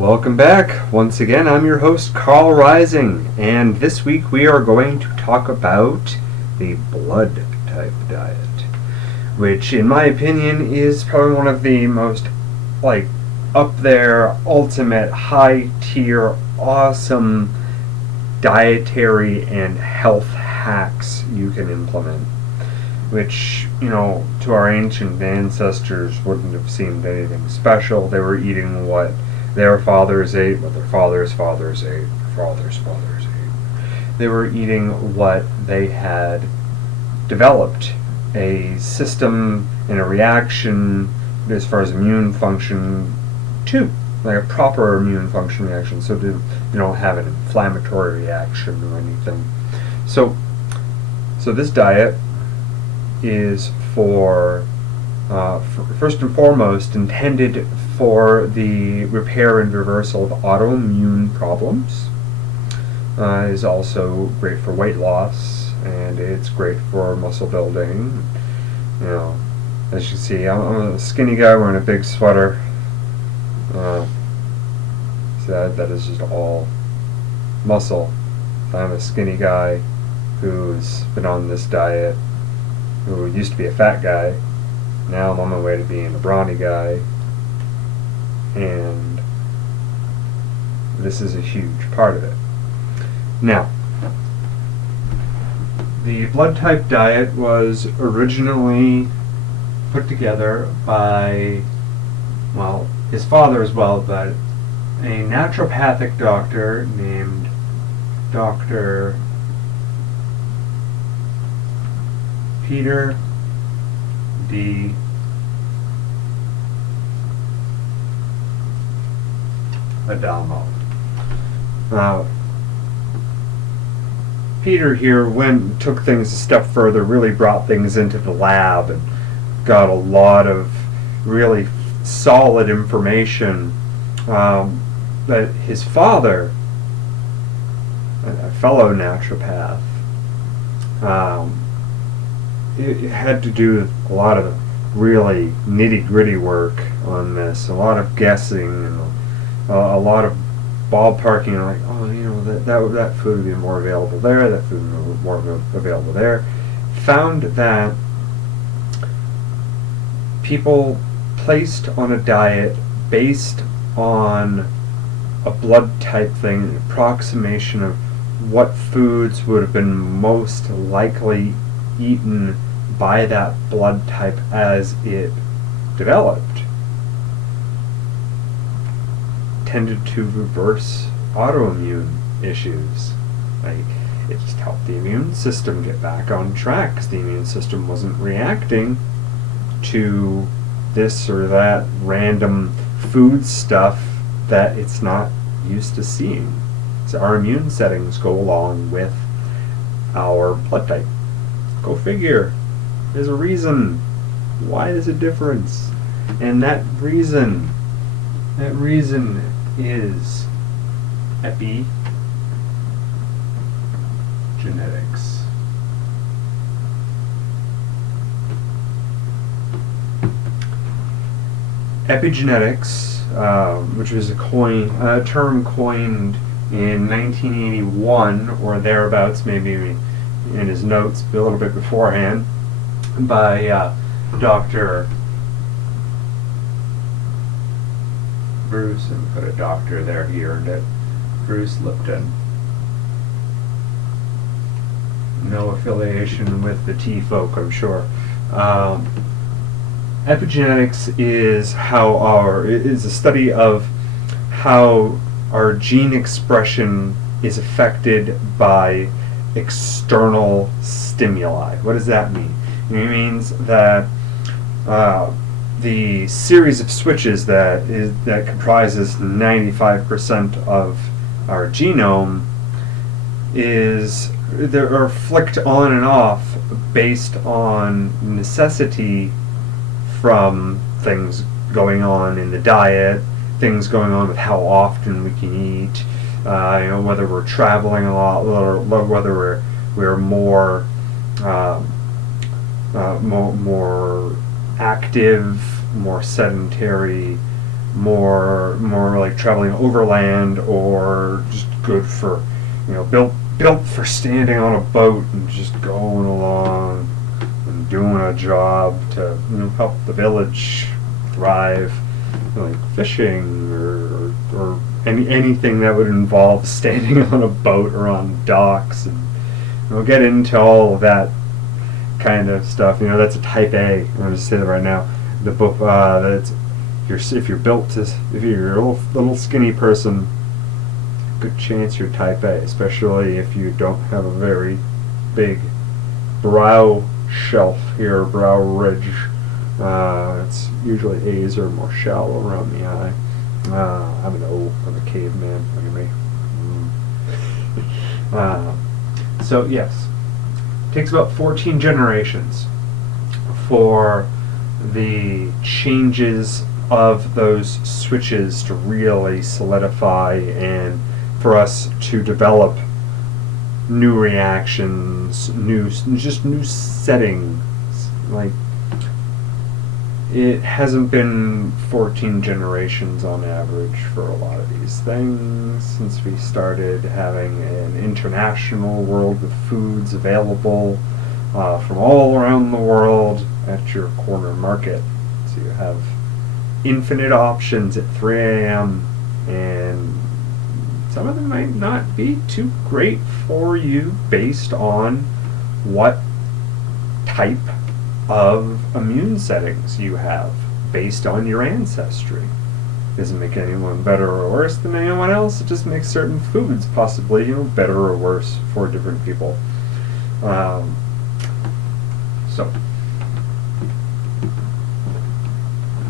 Welcome back. Once again, I'm your host, Carl Rising, and this week we are going to talk about the blood type diet, which in my opinion is probably one of the most, up there, ultimate, high tier, awesome dietary and health hacks you can implement, which, to our ancient ancestors wouldn't have seemed anything special. They were eating what their fathers ate, what their fathers' fathers ate, fathers' fathers ate. They were eating what they had developed, a system and a reaction as far as immune function to, like a proper immune function reaction, so to have an inflammatory reaction or anything. So this diet is for first and foremost intended for the repair and reversal of autoimmune problems. Is also great for weight loss, and it's great for muscle building. As you can see, I'm a skinny guy wearing a big sweater. So that is just all muscle. I'm a skinny guy who's been on this diet, who used to be a fat guy. Now I'm on my way to being a brawny guy, and this is a huge part of it. Now, the blood type diet was originally put together by, his father as well, but a naturopathic doctor named Dr. Peter D. Adamo. Peter here took things a step further, really brought things into the lab and got a lot of really solid information that his father, a fellow naturopath, it had to do with a lot of really nitty-gritty work on this, a lot of guessing and a lot of ballparking, that food would be more available there, that food would be more available there. Found that people placed on a diet based on a blood type thing, an approximation of what foods would have been most likely eaten by that blood type as it developed, tended to reverse autoimmune issues. It just helped the immune system get back on track, because the immune system wasn't reacting to this or that random food stuff that it's not used to seeing. So our immune settings go along with our blood type. Go figure. There's a reason. Why there's a difference? And that reason is epigenetics. Epigenetics, which was a term coined in 1981 or thereabouts, maybe in his notes a little bit beforehand, by Dr. Bruce, and put a doctor there, he earned it, Bruce Lipton. No affiliation with the tea folk, I'm sure. Epigenetics is is a study of how our gene expression is affected by external stimuli. What does that mean? It means that the series of switches that comprises 95% of our genome are flicked on and off based on necessity from things going on in the diet, things going on with how often we can eat, whether we're traveling a lot, or whether we're more active, more sedentary, more like traveling overland, or just good for, built for standing on a boat and just going along and doing a job to help the village thrive, like fishing or anything that would involve standing on a boat or on docks, and we'll get into all of that kind of stuff. That's a type A. I'm going to say that right now. The book that's if you're a little skinny person, good chance you're type A, especially if you don't have a very big brow shelf here, brow ridge. It's usually A's are more shallow around the eye. I'm an O. I'm a caveman. Look at me. So yes, it takes about 14 generations for the changes of those switches to really solidify, and for us to develop new reactions, new settings. Like, it hasn't been 14 generations on average for a lot of these things since we started having an international world with foods available from all around the world at your corner market. So you have infinite options at 3 a.m. and some of them might not be too great for you based on what type of immune settings you have based on your ancestry. Doesn't make anyone better or worse than anyone else. It just makes certain foods possibly better or worse for different people. So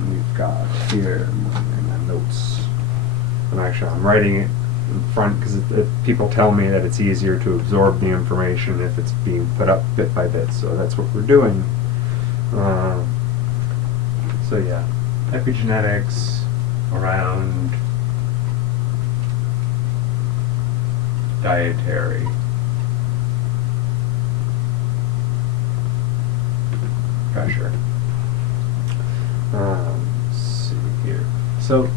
we've got here in my notes. I'm writing it in front because people tell me that it's easier to absorb the information if it's being put up bit by bit. So that's what we're doing. So yeah, epigenetics around dietary. Pressure. Let's see here. So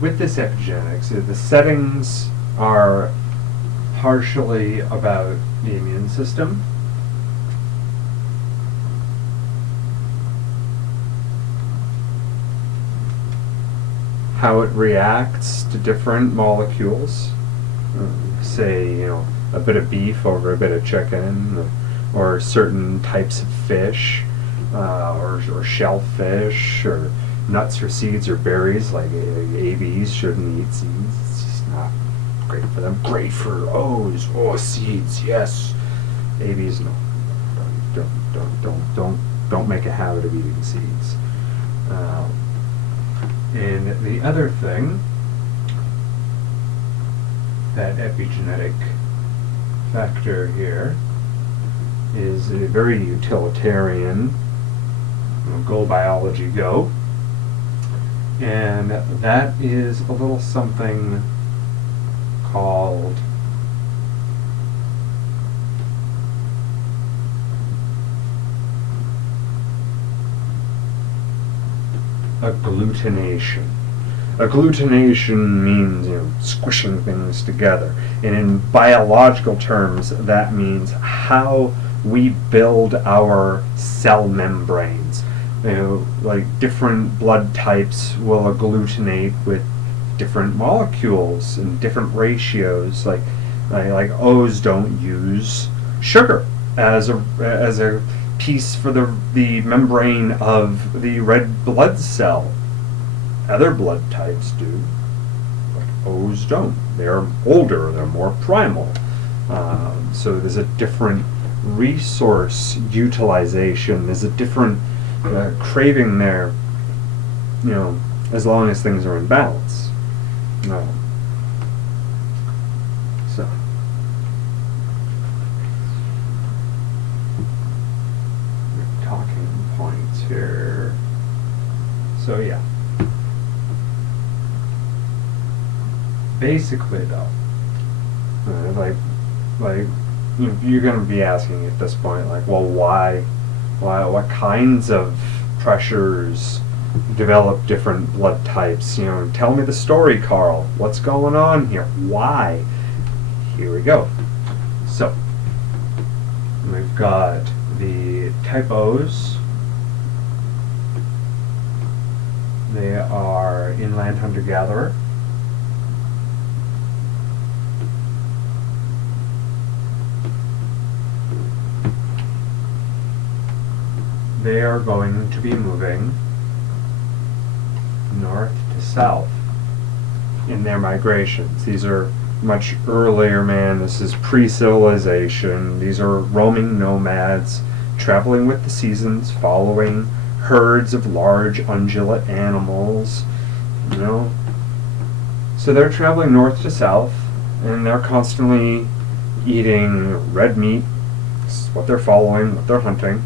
with this epigenetics, the settings are partially about the immune system. How it reacts to different molecules. Say, a bit of beef over a bit of chicken, or certain types of fish, or shellfish, or nuts or seeds or berries. Like ABs shouldn't eat seeds. It's just not great for them. Great for O's. Oh, seeds, yes. ABs, no. Don't make a habit of eating seeds. And the other thing, that epigenetic factor here is a very utilitarian, go biology go, and that is a little something called agglutination. Agglutination means squishing things together, and in biological terms that means how we build our cell membranes. Like different blood types will agglutinate with different molecules and different ratios. Like O's don't use sugar as a piece for the membrane of the red blood cell. Other blood types do, but O's don't. They're older, they're more primal. So there's a different resource utilization, there's a different craving there, as long as things are in balance. So talking points here. So yeah. Basically, though, you're going to be asking at this point, like, well, why, what kinds of pressures develop different blood types. Tell me the story, Carl. What's going on here? Why? Here we go. So, we've got the type O's. They are inland hunter-gatherer. They are going to be moving north to south in their migrations. These are much earlier, man. This is pre-civilization. These are roaming nomads, traveling with the seasons, following herds of large ungulate animals. So they're traveling north to south, and they're constantly eating red meat. It's what they're following, what they're hunting.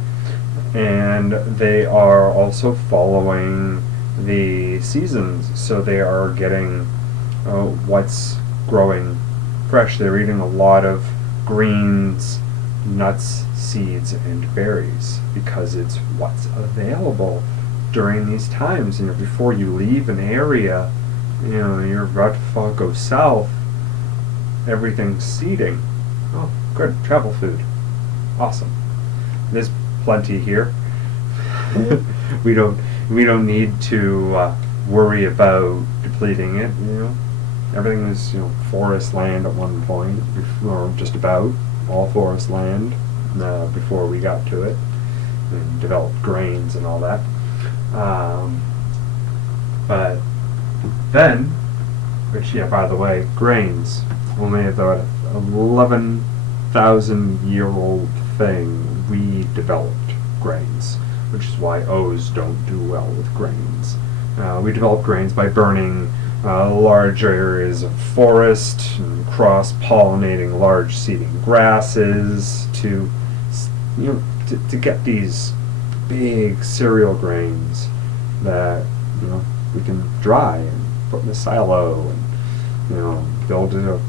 And they are also following the seasons, so they are getting what's growing fresh. They're eating a lot of greens, nuts, seeds, and berries because it's what's available during these times. Before you leave an area, you're about to go south, everything's seeding. Oh, good, travel food. Awesome. There's plenty here. we don't need to worry about depleting it. Everything was forest land at one point, or just about all forest land before we got to it and developed grains and all that. But then, by the way, grains only about 11,000-year-old thing. We developed grains, which is why O's don't do well with grains. We developed grains by burning large areas of forest and cross-pollinating large seeding grasses to get these big cereal grains that we can dry and put in a silo and build a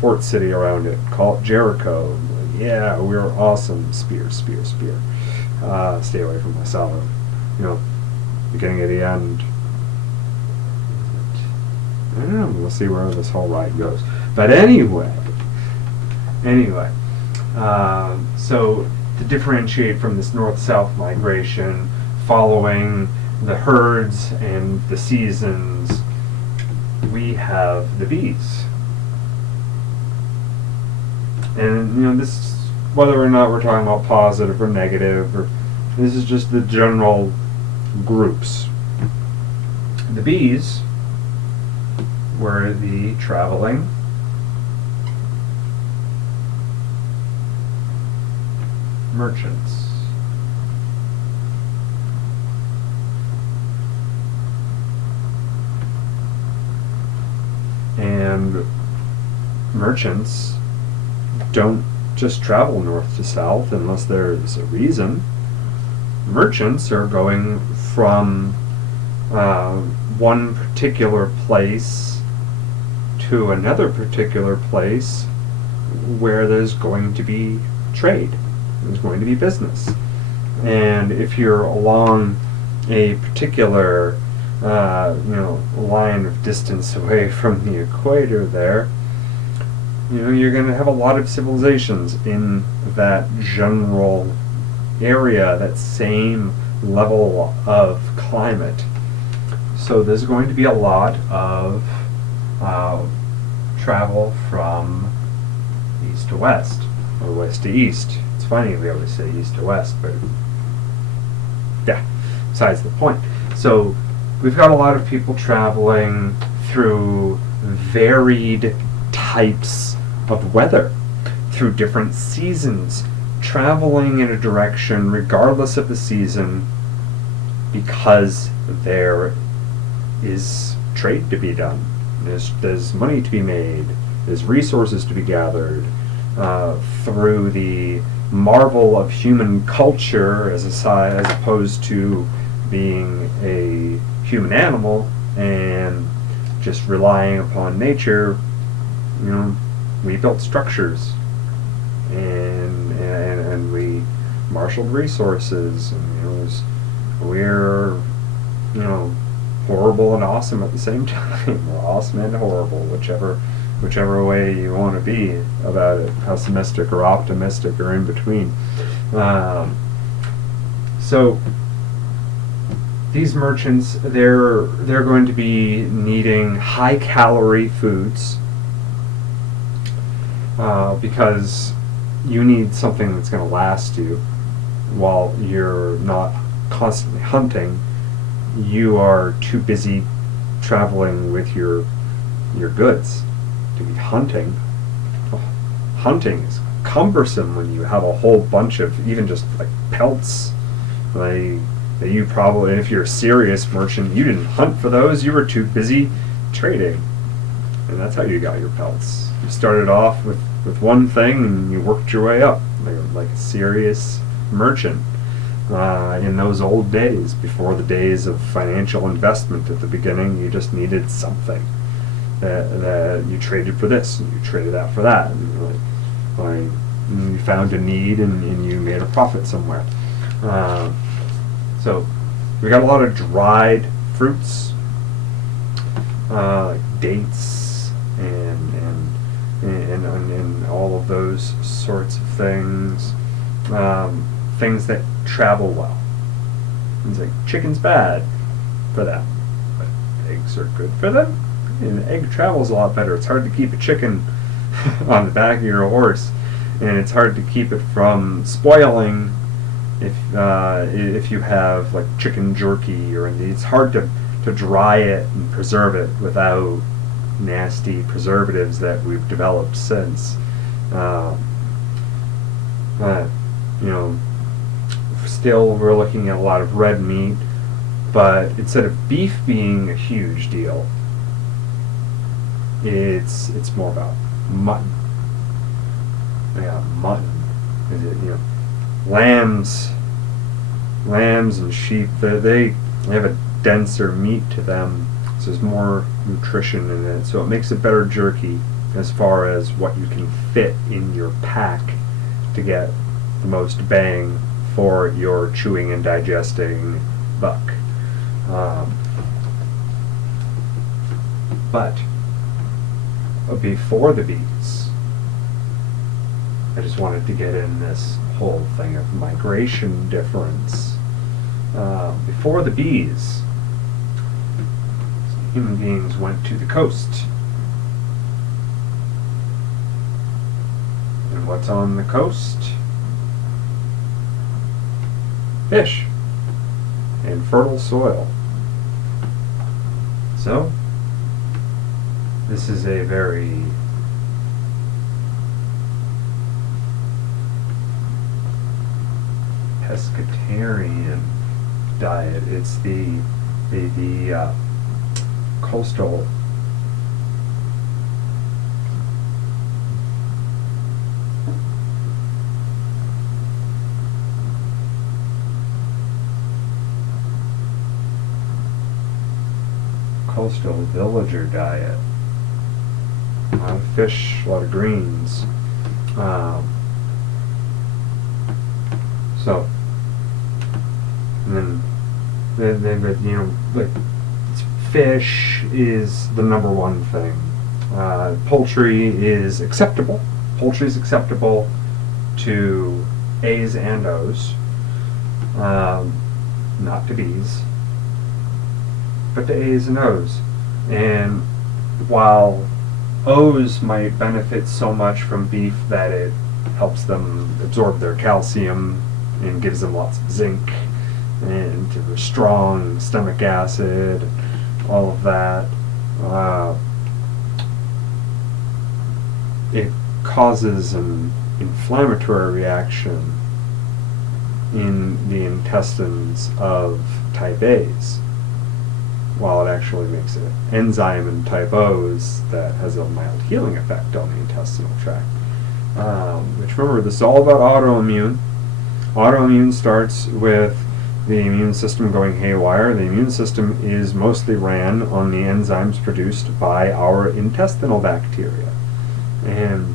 fort city around it, call it Jericho. Yeah, we're awesome. Spear. Stay away from my silo. Beginning at the end. I don't know. We'll see where this whole ride goes. But anyway. So to differentiate from this north-south migration, following the herds and the seasons, we have the bees. And this, whether or not we're talking about positive or negative, or this is just the general groups. The bees were the traveling merchants. And merchants don't just travel north to south unless there's a reason. Merchants are going from one particular place to another particular place where there's going to be trade, there's going to be business. And if you're along a particular line of distance away from the equator there, you're going to have a lot of civilizations in that general area, that same level of climate. So there's going to be a lot of travel from east to west, or west to east. It's funny we always say east to west, but yeah, besides the point. So we've got a lot of people traveling through varied types of weather, through different seasons, traveling in a direction regardless of the season, because there is trade to be done. There's money to be made. There's resources to be gathered through the marvel of human culture as opposed to being a human animal and just relying upon nature. We built structures and we marshaled resources, and we're horrible and awesome at the same time, or awesome and horrible, whichever way you want to be about it, pessimistic or optimistic or in between. So these merchants, they're going to be needing high calorie foods, because you need something that's going to last you while you're not constantly hunting. You are too busy traveling with your goods to be hunting. Hunting is cumbersome when you have a whole bunch of even just like pelts. That you probably, if you're a serious merchant, you didn't hunt for those. You were too busy trading, and that's how you got your pelts. You started off with one thing, and you worked your way up like a serious merchant. In those old days, before the days of financial investment at the beginning, you just needed something that you traded for this, and you traded that for that, and you found a need, and you made a profit somewhere. So we got a lot of dried fruits, like dates and all of those sorts of things. Things that travel well. It's like chicken's bad for that, but eggs are good for them. And the egg travels a lot better. It's hard to keep a chicken on the back of your horse, and it's hard to keep it from spoiling if you have like chicken jerky, or it's hard to dry it and preserve it without nasty preservatives that we've developed since. Still we're looking at a lot of red meat, but instead of beef being a huge deal, it's more about mutton. Yeah, mutton. Is it, lambs and sheep, they have a denser meat to them, so there's more nutrition in it, so it makes it better jerky as far as what you can fit in your pack to get the most bang for your chewing and digesting buck. But before the bees, I just wanted to get in this whole thing of migration difference. Before the bees, human beings went to the coast. And what's on the coast? Fish and fertile soil. So, this is a very pescatarian diet. It's the coastal villager diet. A lot of fish, a lot of greens. And then like fish is the number one thing. Poultry is acceptable. Poultry is acceptable to A's and O's, not to B's, but to A's and O's. And while O's might benefit so much from beef that it helps them absorb their calcium and gives them lots of zinc and strong stomach acid, all of that, it causes an inflammatory reaction in the intestines of type A's, while it actually makes an enzyme in type O's that has a mild healing effect on the intestinal tract. Which, remember, this is all about autoimmune. Autoimmune starts with the immune system going haywire. The immune system is mostly ran on the enzymes produced by our intestinal bacteria. And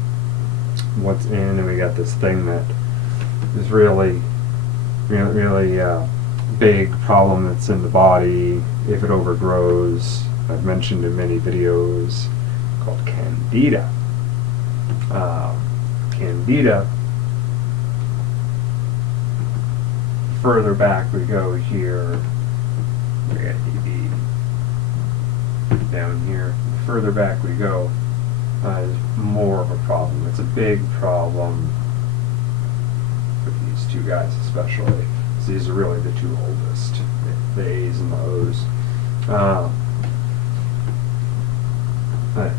then we got this thing that is really big problem that's in the body if it overgrows. I've mentioned in many videos, called Candida. Candida, further back we go here, we got EB down here, the further back we go, is more of a problem. It's a big problem with these two guys especially. So these are really the two oldest, the A's and the O's. But,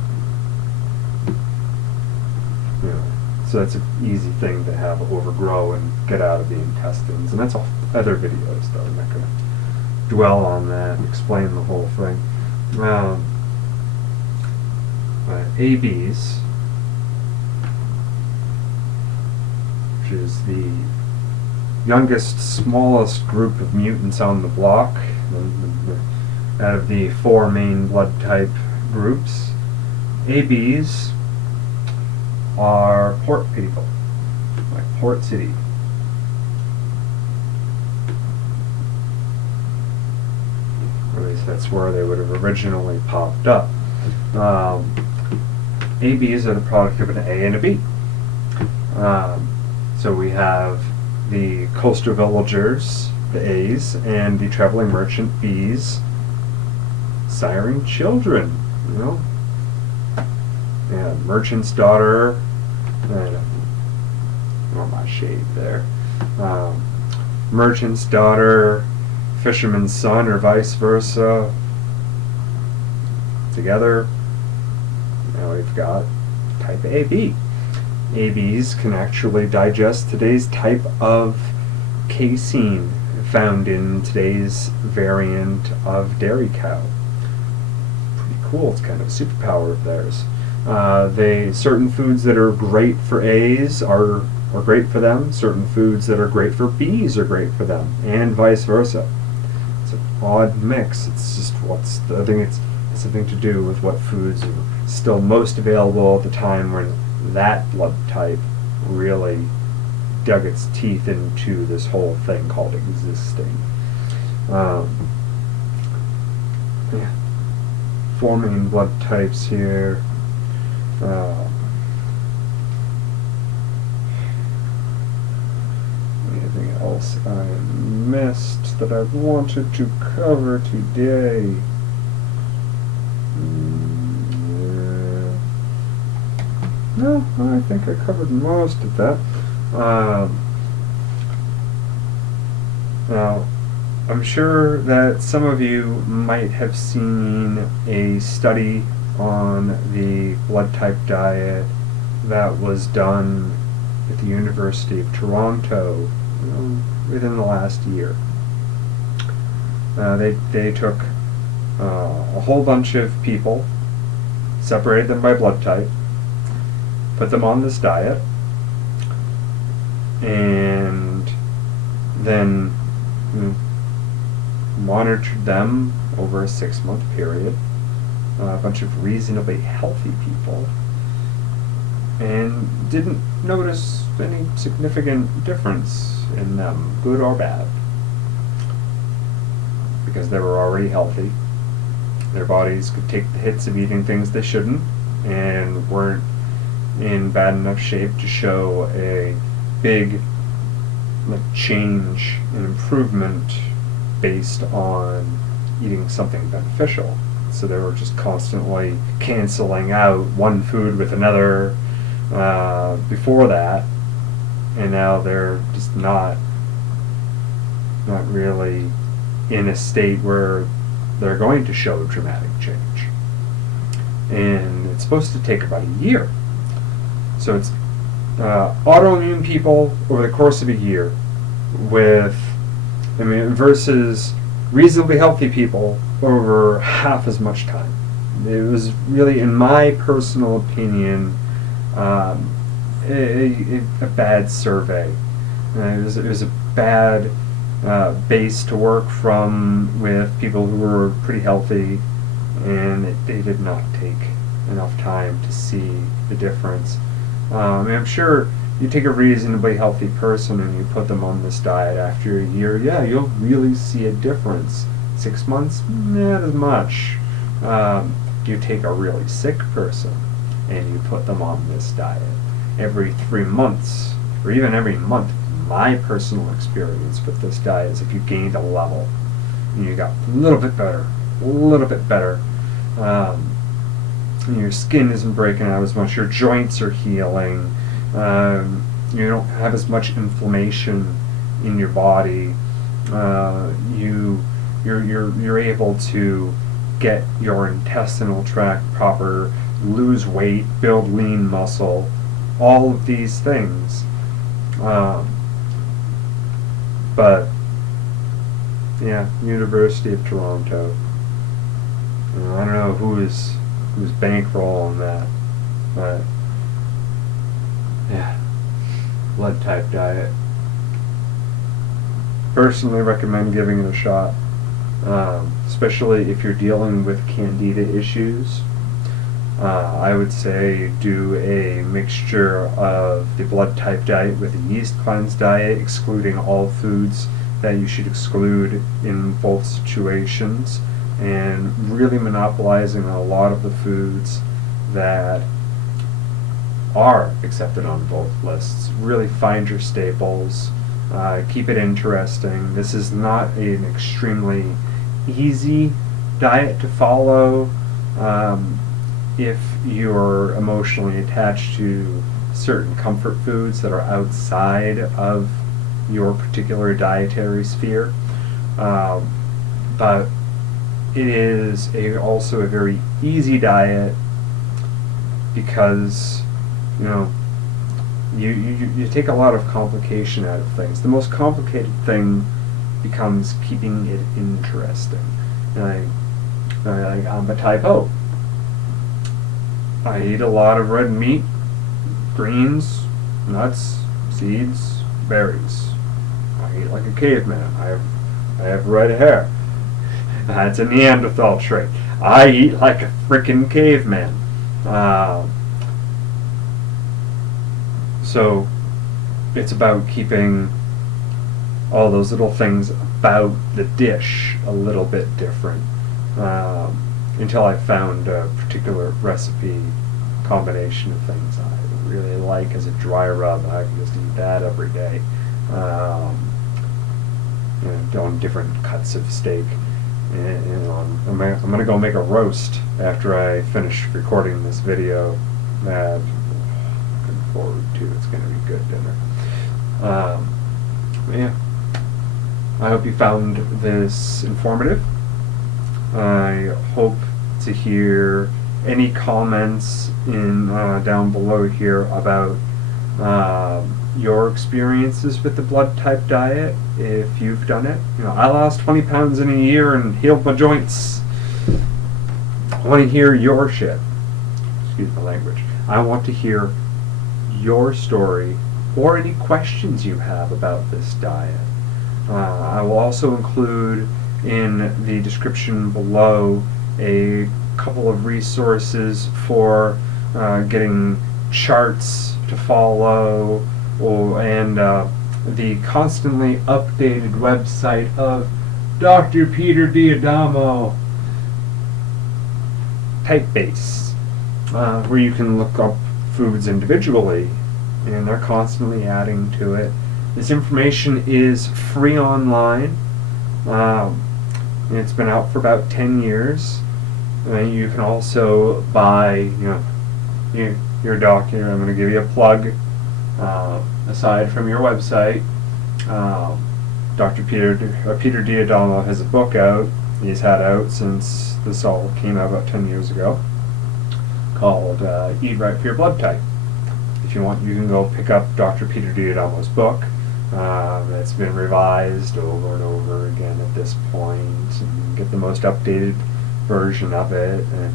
you know, so that's an easy thing to have overgrow and get out of the intestines. And that's all other videos, though. I'm not going to dwell on that and explain the whole thing. ABs, which is the youngest, smallest group of mutants on the block, out of the 4 main blood type groups. ABs are port people, like Port City. Or at least that's where they would have originally popped up. ABs are the product of an A and a B. So we have the coastal villagers, the A's, and the traveling merchant B's, siring children, you know. And merchant's daughter, and my shade there. Merchant's daughter, fisherman's son, or vice versa. Together, now we've got type AB. ABs can actually digest today's type of casein found in today's variant of dairy cow. Pretty cool. It's kind of a superpower of theirs. Certain foods that are great for A's are great for them. Certain foods that are great for B's are great for them, and vice versa. It's an odd mix. It's just I think it's something to do with what foods are still most available at the time when that blood type really dug its teeth into this whole thing called existing. Yeah. 4 main blood types here. Anything else I missed that I wanted to cover today? No, I think I covered most of that. Now, I'm sure that some of you might have seen a study on the blood type diet that was done at the University of Toronto within the last year. They took a whole bunch of people, separated them by blood type, put them on this diet, and then monitored them over a 6-month period, a bunch of reasonably healthy people, and didn't notice any significant difference in them, good or bad, because they were already healthy. Their bodies could take the hits of eating things they shouldn't, and weren't in bad enough shape to show a big change and improvement based on eating something beneficial. So they were just constantly canceling out one food with another before that, and now they're just not really in a state where they're going to show dramatic change. And it's supposed to take about a year. So it's autoimmune people over the course of a year versus reasonably healthy people over half as much time. It was really, in my personal opinion, a bad survey. It was a bad base to work from with people who were pretty healthy, and they did not take enough time to see the difference. I'm sure you take a reasonably healthy person and you put them on this diet after a year, yeah, you'll really see a difference. 6 months, not as much. You take a really sick person and you put them on this diet every 3 months, or even every month. My personal experience with this diet is if you gained a level and you got a little bit better, and your skin isn't breaking out as much, your joints are healing, you don't have as much inflammation in your body, you're able to get your intestinal tract proper, lose weight, build lean muscle, all of these things. But yeah, University of Toronto. I don't know who's bankrolling that, but yeah, blood type diet. Personally recommend giving it a shot, especially if you're dealing with candida issues. I would say do a mixture of the blood type diet with a yeast cleanse diet, excluding all foods that you should exclude in both situations, and really monopolizing a lot of the foods that are accepted on both lists. Really find your staples, keep it interesting. This is not an extremely easy diet to follow. If you're emotionally attached to certain comfort foods that are outside of your particular dietary sphere. But it is also a very easy diet because, you take a lot of complication out of things. The most complicated thing becomes keeping it interesting. I'm a type O. I eat a lot of red meat, greens, nuts, seeds, berries. I eat like a caveman. I have red hair. That's a Neanderthal trait. I eat like a frickin' caveman. So it's about keeping all those little things about the dish a little bit different. Until I found a particular recipe combination of things I really like as a dry rub. I can just eat that every day. On different cuts of steak. And I'm going to go make a roast after I finish recording this video. That I'm looking forward to. It's going to be good dinner. Yeah. I hope you found this informative. I hope to hear any comments down below here about your experiences with the blood type diet, if you've done it. I lost 20 pounds in a year and healed my joints. I want to hear your shit. Excuse my language. I want to hear your story or any questions you have about this diet. I will also include in the description below a couple of resources for getting charts to follow, and the constantly updated website of Dr. Peter Diadamo, Typebase, where you can look up foods individually, and they're constantly adding to it. This information is free online. It's been out for about 10 years. You can also buy, your document. I'm going to give you a plug. Aside from your website, Dr. Peter Diadamo has a book out. He's had out since this all came out about 10 years ago, called Eat Right for Your Blood Type. If you want, you can go pick up Dr. Peter Diadamo's book. It's been revised over and over again at this point, and get the most updated version of it, and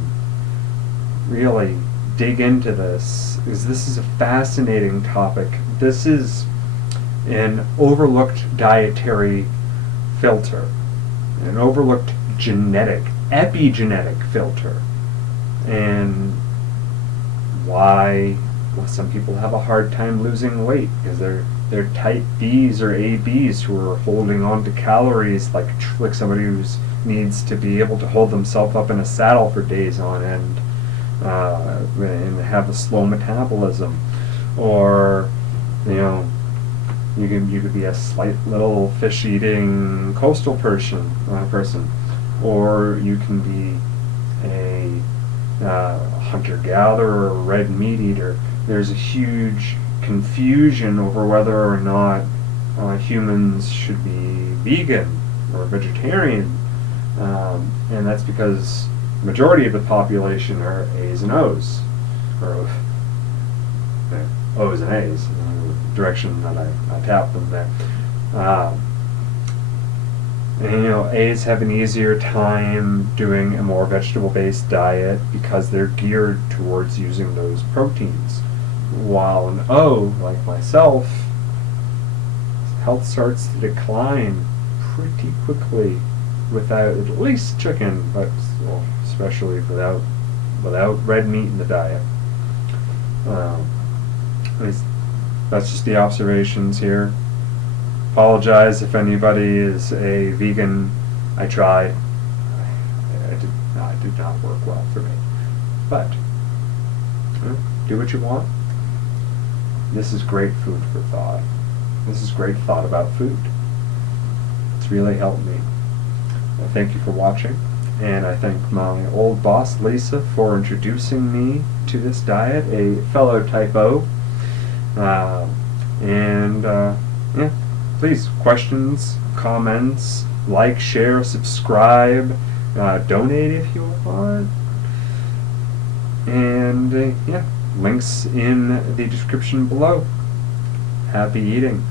really dig into this, because this is a fascinating topic. This is an overlooked dietary filter, an overlooked epigenetic filter, and why some people have a hard time losing weight because they're type Bs or ABs who are holding on to calories like somebody who needs to be able to hold themselves up in a saddle for days on end and have a slow metabolism. Or you could be a slight little fish-eating coastal person, or you can be a hunter-gatherer or red meat eater. There's a huge confusion over whether or not humans should be vegan or vegetarian, and that's because the majority of the population are A's and O's, or O's and A's, in the direction that I tapped them there. And A's have an easier time doing a more vegetable-based diet because they're geared towards using those proteins. While an O, like myself, health starts to decline pretty quickly without at least chicken, but especially without red meat in the diet. That's just the observations here. Apologize if anybody is a vegan. I tried. It did not work well for me. But do what you want. This is great food for thought. This is great thought about food. It's really helped me. I thank you for watching, and I thank my old boss Lisa for introducing me to this diet, a fellow type O. Please, questions, comments, like, share, subscribe, donate if you want, and links in the description below. Happy eating.